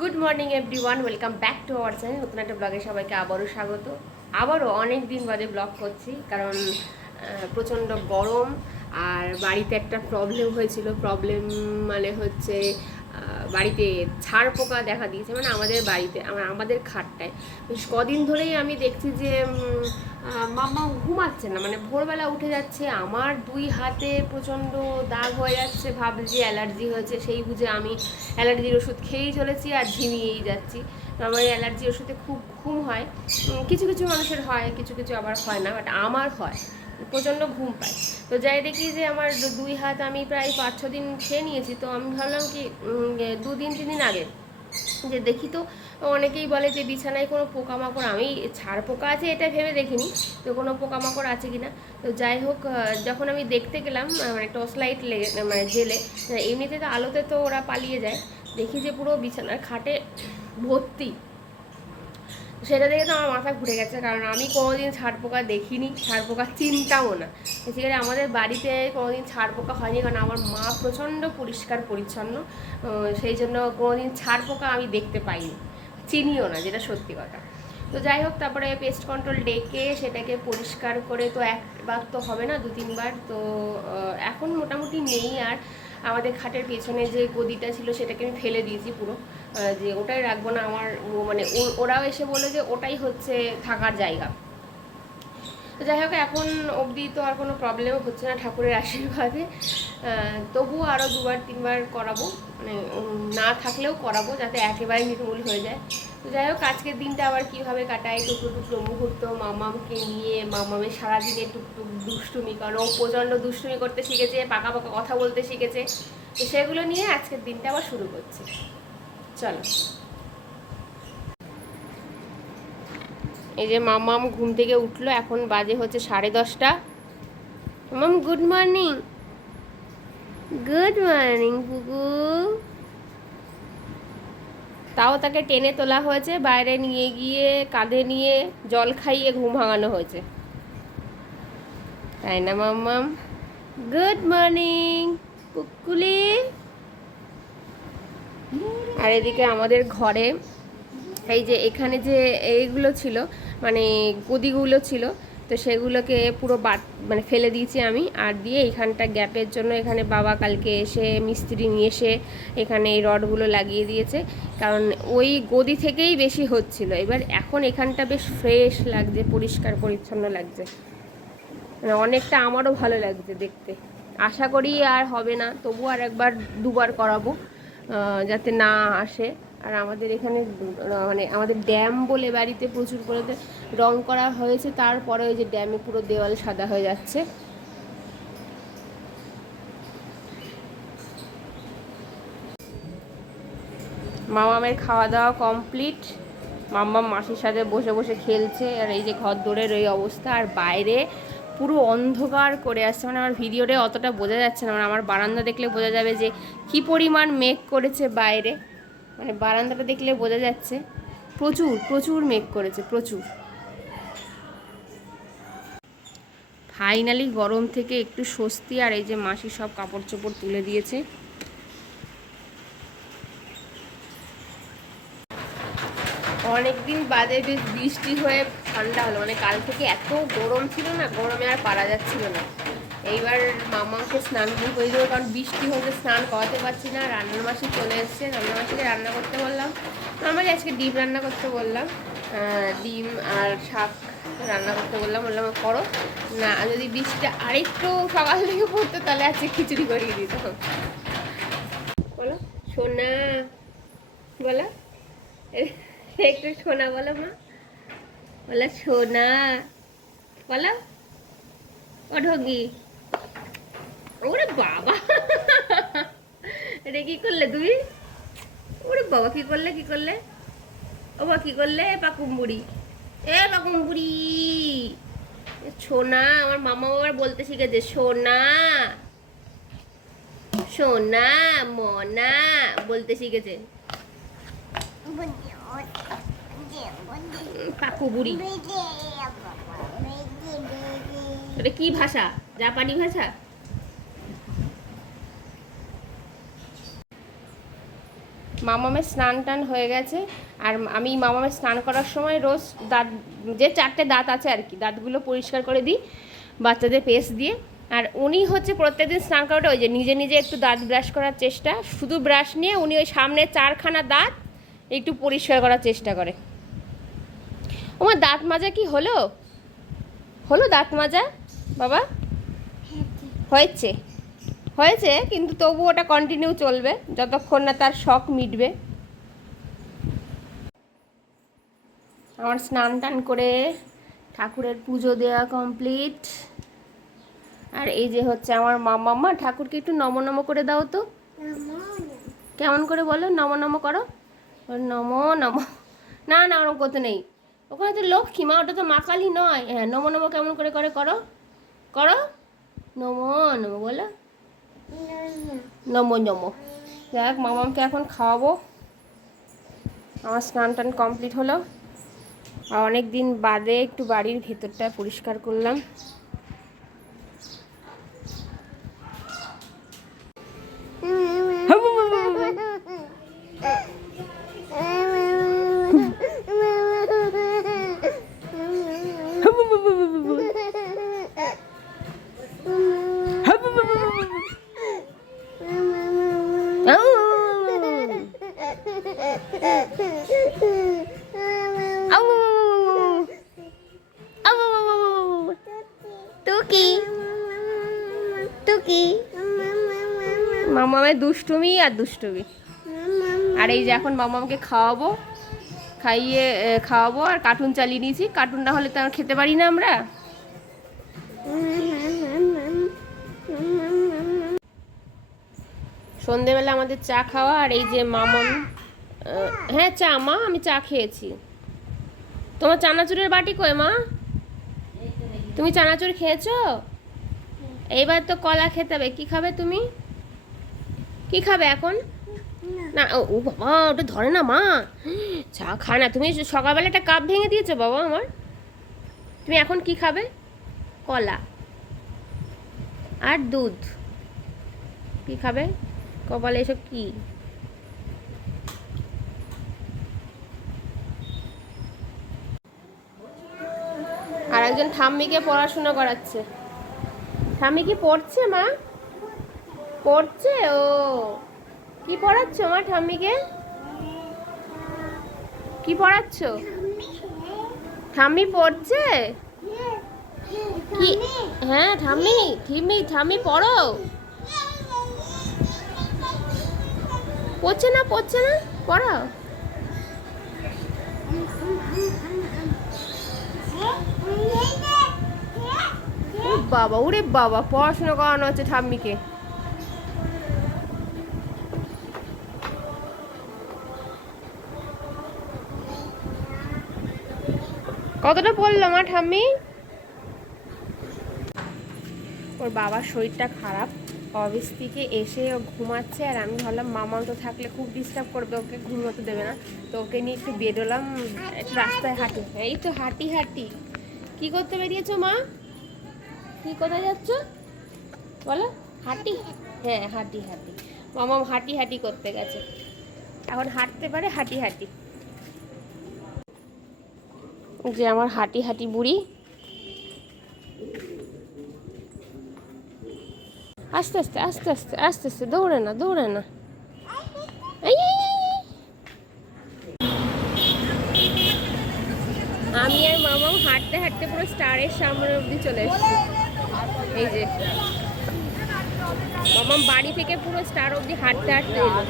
Good morning everyone, welcome back to our channel. নতুন একটা ব্লগে সবাইকে আবারও স্বাগত। আবারও অনেক দিন বাদে ব্লগ করছি, কারণ প্রচণ্ড গরম আর বাড়িতে একটা প্রবলেম হয়েছিল। প্রবলেম মানে হচ্ছে বাড়িতে ছাড় পোকা দেখা দিয়েছে, মানে আমাদের বাড়িতে আমাদের খাটটায় বেশ কদিন ধরেই আমি দেখছি যে মাম্মা ঘুমাচ্ছে না, মানে ভোরবেলা উঠে যাচ্ছে, আমার দুই হাতে প্রচণ্ড দাগ হয়ে যাচ্ছে, ভাবছি অ্যালার্জি হয়েছে, সেই বুঝে আমি অ্যালার্জির ওষুধ খেয়েই চলেছি আর ঝিমিয়েই যাচ্ছি। আমার অ্যালার্জি ওষুধে খুব ঘুম হয়, কিছু কিছু মানুষের হয়, কিছু কিছু আবার হয় না, বাট আমার হয়, প্রচণ্ড ঘুম পায়। তো যাই দেখি যে আমার দুই হাত আমি প্রায় 5-6 দিন খেয়ে নিয়েছি। তো আমি ভাবলাম কি 2-3 দিন আগে যে দেখি তো, অনেকেই বলে যে বিছানায় কোনো পোকামাকড়, আমি ছাড় পোকা আছে এটা ভেবে দেখিনি, তো কোনো পোকামাকড় আছে কিনা। তো যাই হোক, যখন আমি দেখতে গেলাম মানে টর্চ লাইট লেগে মানে জেলে, এমনিতে তো আলোতে তো ওরা পালিয়ে যায়, দেখি যে পুরো বিছানার খাটে ভর্তি। সেটা দেখে তো আমার মাথা ঘুরে গেছে, কারণ আমি কোনোদিন ছাড় পোকা দেখিনি, ছাড় পোকা চিনতামও না। সেখানে আমাদের বাড়িতে কোনোদিন ছাড় পোকা হয়নি, কারণ আমার মা প্রচণ্ড পরিষ্কার পরিচ্ছন্ন, সেই জন্য কোনোদিন ছাড় পোকা আমি দেখতে পাইনি, চিনিও না, যেটা সত্যি কথা। তো যাই হোক, তারপরে পেস্ট কন্ট্রোল ডেকে সেটাকে পরিষ্কার করে, তো একবার তো হবে না, 2-3 বার। তো এখন মোটামুটি নেই আর। আমাদের খাটের পেছনে যে গদিটা ছিল সেটাকে আমি ফেলে দিয়েছি পুরো, যে ওটাই রাখবো না। আমার মানে ওরাও এসে বলে যে ওটাই হচ্ছে থাকার জায়গা। তো যাই হোক, এখন অবধি তো আর কোনো প্রবলেম হচ্ছে না ঠাকুরের আশীর্বাদে। তবুও আরও 2-3বার করাবো, মানে না থাকলেও করাবো, যাতে একেবারে নির্মূল হয়ে যায়। তো যাই হোক, আজকের দিনটা আবার কীভাবে কাটায়, টুকরো টুকরো মুহূর্ত মামামকে নিয়ে, মামামের সারাদিনে টুকটুক দুষ্টুমি, কারণ ও প্রচণ্ড দুষ্টুমি করতে শিখেছে, পাকা পাকা কথা বলতে শিখেছে। তো সেগুলো নিয়ে আজকের দিনটা আবার শুরু করছি, চলো। এই যে মামাম ঘুম থেকে উঠলো, এখন বাজে হচ্ছে 10:30। মামাম গুড মর্নিং। গুড মর্নিং পুকু। তাও তাকে টেনে তোলা হয়েছে, বাইরে নিয়ে গিয়ে কাঁধে নিয়ে জল খাইয়ে ঘুম ভাঙানো হয়েছে, তাই না মাম্মাম? Good morning পুকুলি। আর এদিকে আমাদের ঘরে এই যে এখানে যে এইগুলো ছিল, মানে গদিগুলো ছিল, তো সেগুলোকে পুরো মানে ফেলে দিয়েছি আমি, আর দিয়ে এইখানটা গ্যাপের জন্য এখানে বাবা কালকে এসে মিস্ত্রি নিয়ে এসে এখানে এই রডগুলো লাগিয়ে দিয়েছে, কারণ ওই গদি থেকেই বেশি হচ্ছিল। এবার এখন এখানটা বেশ ফ্রেশ লাগছে, পরিষ্কার পরিচ্ছন্ন লাগছে, মানে অনেকটা আমারও ভালো লাগছে দেখতে। আশা করি আর হবে না, তবু আর 1-2বার করাবো, যাতে না আসে। আর আমাদের এখানে মানে আমাদের ড্যাম বলে বাড়িতে প্রচুর করে রং করা হয়েছে, তারপরে ওই যে ড্যামে পুরো দেওয়াল সাদা হয়ে যাচ্ছে। মামামের খাওয়া দাওয়া কমপ্লিট, মাম্মা মাসির সাথে বসে বসে খেলছে, আর এই যে ঘর দৌড়ের এই অবস্থা, আর বাইরে পুরো অন্ধকার করে আসছে, মানে আমার ভিডিওতে অতটা বোঝা যাচ্ছে না, মানে আমার বারান্দা দেখলে বোঝা যাবে যে কি পরিমাণ মেঘ করেছে বাইরে, মানে বারান্দাটা দেখলে বোঝা যাচ্ছে প্রচুর প্রচুর মেঘ করেছে, প্রচুর। ফাইনালি গরম থেকে একটু স্বস্তি, আর এই যে মাসি সব কাপড় চোপড় তুলে দিয়েছে। অনেকদিন বাদে বেশ বৃষ্টি হয়ে ঠান্ডা হলো, মানে কাল থেকে এত গরম ছিল না, গরমে আর পারা যাচ্ছিল না। এইবার মামাকে স্নান করে দেবো, কারণ বৃষ্টি হতে স্নান করাতে পারছি না। রান্নার মাসি চলে এসছে, রান্নার মাসিকে রান্না করতে বললাম, নর্মালি আজকে ডিম রান্না করতে বললাম, ডিম আর শাক রান্না করতে বললাম করো না, যদি বৃষ্টিটা আরেকটু সকাল থেকে পড়তো তাহলে আজকে খিচুড়ি করিয়ে দিত। বলো সোনা, বলো একটু সোনা, বলো মা, বলো সোনা, বলো ও ঢঙ্গি। ওরে বাবা, এটা কি করলে তুমি? ওরে বাবা, কি করলে কি করলে? ও বা কি করলে পাকুম্বুড়ি, এ পাকুম্বুড়ি। সোনা, আমার মামা আবার বলতে শিখেছে সোনা, সোনা মনা বলতে শিখেছে, পাকু বুড়ি। এটা কি ভাষা? জাপানি ভাষা? মামামের স্নান টান হয়ে গেছে। আর আমি মামামের স্নান করার সময় রোজ দাঁত, যে 4টে দাঁত আছে আর কি, দাঁতগুলো পরিষ্কার করে দিই বাচ্চাদের পেস্ট দিয়ে। আর উনি হচ্ছে প্রত্যেকদিন স্নান করাটা ওই যে নিজে নিজে একটু দাঁত ব্রাশ করার চেষ্টা, শুধু ব্রাশ নিয়ে উনি ওই সামনে 4খানা দাঁত একটু পরিষ্কার করার চেষ্টা করে। আমার দাঁত মাজা কি হলো? হলো দাঁত মাজা বাবা? হয়েছে হয়েছে, কিন্তু তবু ওটা কন্টিনিউ চলবে যতক্ষণ না তার শখ মিটবে। আমার স্নান টান করে ঠাকুরের পুজো দেওয়া কমপ্লিট। আর এই যে হচ্ছে আমার মাম্মা, ঠাকুরকে একটু নম নম করে দাও তো। কেমন করে বলো? নম নম করো। নম নম, না না ওরকম করতে নেই, ওখানে তো লক্ষ্মী মা, ওটা তো মা কালী নয়। হ্যাঁ নম নম কেমন করে করে করো, করো নম নম বলো, নম নম। দেখ মামামকে এখন খাওয়াবো। আমার স্নান টান কমপ্লিট হলো। আর অনেক দিন বাদে একটু বাড়ির ভেতরটা পরিষ্কার করলাম। মামামের দুষ্টুমি আর দুষ্টুমি। আর এই যে এখন মামামকে খাওয়াবো আর কার্টুন চালিয়ে নিয়েছি। কার্টুন না হলে তো আর খেতে পারি না আমরা। সন্ধেবেলা আমাদের চা খাওয়া। আর এই যে মামাম, হ্যাঁ চা মা, আমি চা খেয়েছি। তোমার চানাচুরের বাটি কই মা? তুমি চানাচুর খেয়েছো? এইবার তো কলা খেতে হবে। কি খাবে তুমি? কি খাবে এখন? না ও বাবা, ওটা ধরে না মা, চা খায় না। তুমি সকালবেলা একটা কাপ ভেঙে দিয়েছো বাবা আমার। তুমি এখন কি খাবে? কলা আর দুধ। কি খাবে? কপালে এসব কি? আর একজন ঠাম্মিকে পড়াশোনা করাচ্ছে। ঠাম্মি কি পড়ছে মা? পড়ছে ও। কি পড়াচ্ছ মা ঠাম্মিকে? কি পড়াচ্ছ? ঠাম্মি পড়ছে কি? হ্যাঁ ঠাম্মি, ঠাম্মি পড়ো। পড়ছে না পড়াও। বাবা, ওরে বাবা, পড়াশোনা করানো হচ্ছে ঠাম্মিকে। কতটা পড়লো মা ঠাম্মি? ওর বাবার শরীরটা খারাপ, অফিস থেকে এসে ও ঘুমাচ্ছে। আর আমি ভাবলাম মামাম তো থাকলে খুব ডিস্টার্ব করবে, ওকে ঘুমোতে দেবে না। তো ওকে নিয়ে একটু বেরোলাম, একটু রাস্তায় হাঁটি। এই তো হাঁটি। কি করতে বেরিয়েছো মা? কি কোথায় যাচ্ছ বলো? হাঁটি? হ্যাঁ হাঁটি। মামাম হাঁটি করতে গেছে, এখন হাঁটতে পারে হাঁটি। যে আমার হাঁটি বুড়ি। আস্তে দৌড়ে না। আমি আর মামাম হাঁটতে পুরো স্টারের সামনে অবধি চলে এসেছি। এই যে মামাম বাড়ি থেকে পুরো স্টার অবধি হাঁটতে এলো।